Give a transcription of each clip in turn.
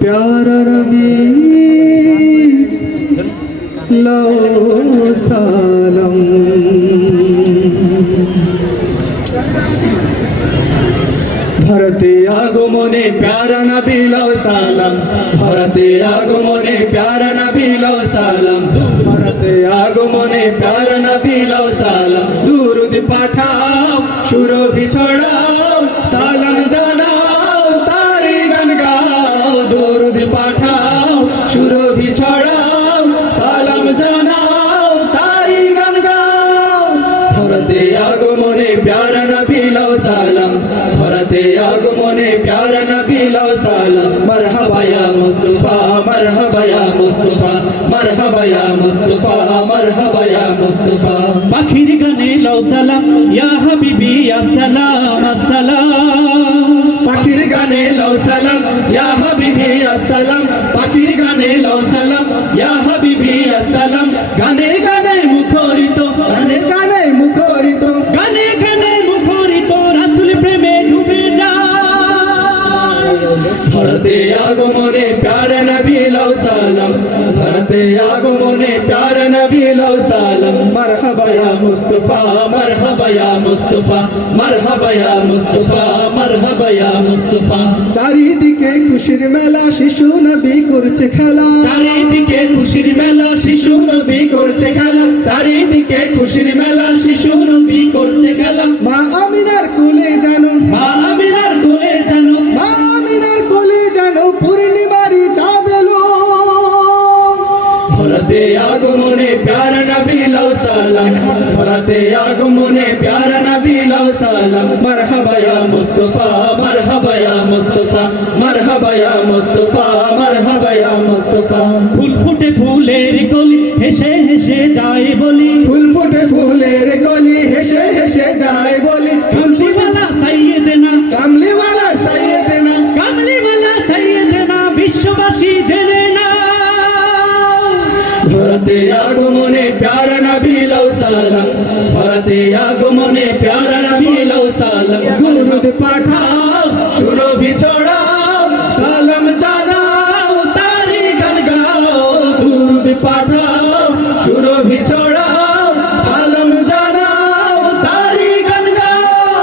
प्यारा नबी लो सालम धरते आगमने प्यारा नबी लो सालम धरते आगमने प्यारा नबी लो सालम धरते आगमने प्यारा नबी लो सालम दुरूद पाठाओ सुरभि छड़ाओ सालम जानाओ तारी गान गाओ दुरूद पाठाओ सुरभि छड़ाओ सालम जानाओ तारी गान गाओ धरते आगमने प्यारा नबी लो सालम धरते आगमने प्यारा नबी लो सालम मरहबा या मुस्तफा मरहबा या मुस्तफा मरहबा या मुस्तफा मरहबा या मुस्तफा पाखिर गाने लो सलाम या हबीबी अस्सलाम अस्सलाम पाखिर गाने लो सलाम या हबीबी अस्सलाम पाखिर गाने लो सलाम या हबीबी अस्सलाम गाने गाने मुखरित गाने गाने मुखरित गाने गाने मुखरित রাসূল প্রেমে ডুবে যায় धरते आगमने प्यारा नबी लो सालम धरते आगमने प्यारा नबी लो सालम मरहबा या मुस्तफा मरहबा या मुस्तफा मरहबा या मुस्तफा मरहबा या मुस्तफा চারিদিকে খুশির মেলা শিশু নবী করছে খেলা চারিদিকে খুশির মেলা শিশু নবী করছে খেলা চারিদিকে খুশির মেলা শিশু নবী করছে খেলা মা আমিনার কোলে জানো মা আমিনার কোলে জানো মা আমিনার কোলে জানো পূর্ণিমারি চাঁদ এলো ধরতে আগমনে প্যারা নবী লো সালাম ধরতে আগমনে প্যারা নবী লো সালাম মারহাবা ইয়া মুস্তাফা মারহাবা ইয়া মুস্তাফা মারহাবা ইয়া মুস্তাফা মারহাবা ইয়া মুস্তাফা ফুল ফুটে ফুলের কলি হেসে হেসে যায় বলি ফুল ফুটে ফুলের কলি হেসে হেসে যায় বলি কামলিওয়ালা সাইয়েদেনা কামলিওয়ালা সাইয়েদেনা কামলিওয়ালা সাইয়েদেনা বিশ্ববাসী জেনে না ধরতে আগমনে প্যারা নবী লো সালাম ধরতে আগমনে প্যারা নবী লো সালাম দুরুদ পাঠাও সুরভি ছড়াও সালাম জানাও তারি গান গাও দুরুদ পাঠাও সুরভি ছড়াও সালাম জানাও তারি গান গাও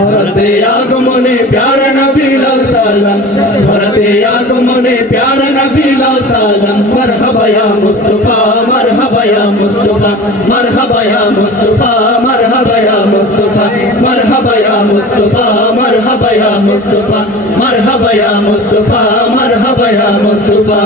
ধরতে আগমনে প্যারা নবী লো সালাম ধরতে আগমনে প্যারা নবী লো সালাম মারহাবা ইয়া মুস্তাফা মারহাবা ইয়া মুস্তাফা মারহাবা ইয়া মুস্তাফা মারহাবা ইয়া মুস্তাফা মারহাবা ইয়া মুস্তাফা মারহাবা ইয়া মুস্তাফা মারহাবা ইয়া মুস্তাফা মারহাবা ইয়া মুস্তাফা